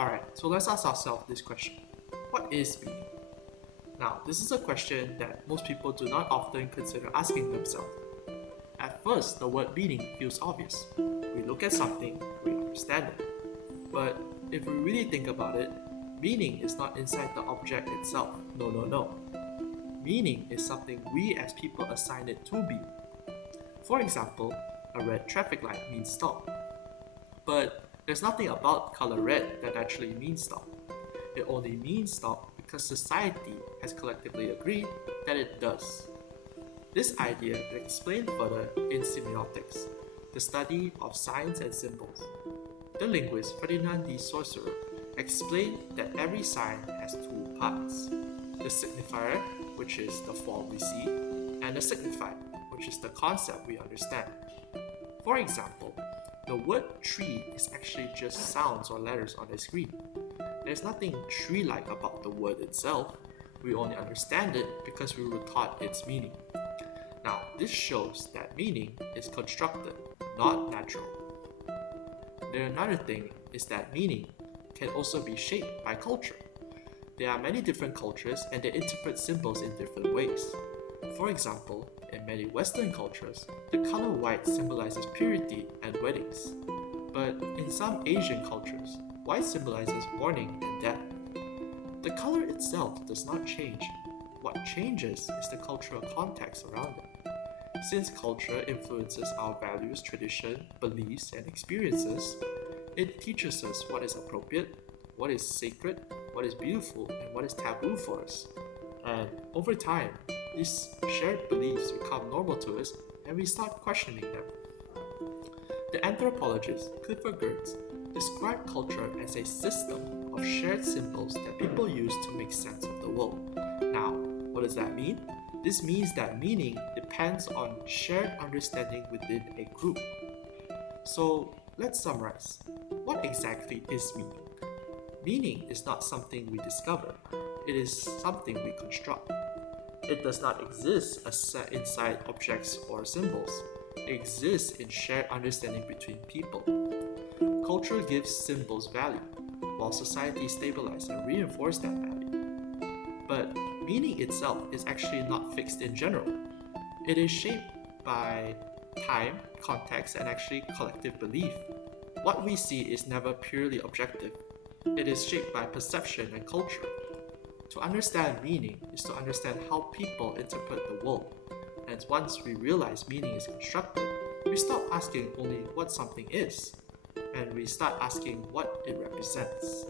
Alright, so let's ask ourselves this question. What is meaning? Now, this is a question that most people do not often consider asking themselves. At first, the word meaning feels obvious. We look at something, we understand it. But if we really think about it, meaning is not inside the object itself. No. Meaning is something we as people assign it to be. For example, a red traffic light means stop. But there's nothing about color red that actually means stop. It only means stop because society has collectively agreed that it does. This idea is explained further in semiotics, the study of signs and symbols. The linguist Ferdinand de Saussure explained that every sign has two parts: the signifier, which is the form we see, and the signified, which is the concept we understand. For example, the word tree is actually just sounds or letters on the screen. There's nothing tree-like about the word itself. We only understand it because we were taught its meaning. Now, this shows that meaning is constructed, not natural. Another thing is that meaning can also be shaped by culture. There are many different cultures and they interpret symbols in different ways. For example, in many Western cultures, the color white symbolizes purity and weddings. But in some Asian cultures, white symbolizes mourning and death. The color itself does not change. What changes is the cultural context around it. Since culture influences our values, tradition, beliefs, and experiences, it teaches us what is appropriate, what is sacred, what is beautiful, and what is taboo for us. And over time, these shared beliefs become normal to us and we start questioning them. The anthropologist Clifford Geertz described culture as a system of shared symbols that people use to make sense of the world. Now, what does that mean? This means that meaning depends on shared understanding within a group. So, let's summarize. What exactly is meaning? Meaning is not something we discover, it is something we construct. It does not exist inside objects or symbols. It exists in shared understanding between people. Culture gives symbols value, while society stabilizes and reinforces that value. But meaning itself is actually not fixed in general. It is shaped by time, context, and actually collective belief. What we see is never purely objective. It is shaped by perception and culture. To understand meaning is to understand how people interpret the world. And once we realize meaning is constructed, we stop asking only what something is, and we start asking what it represents.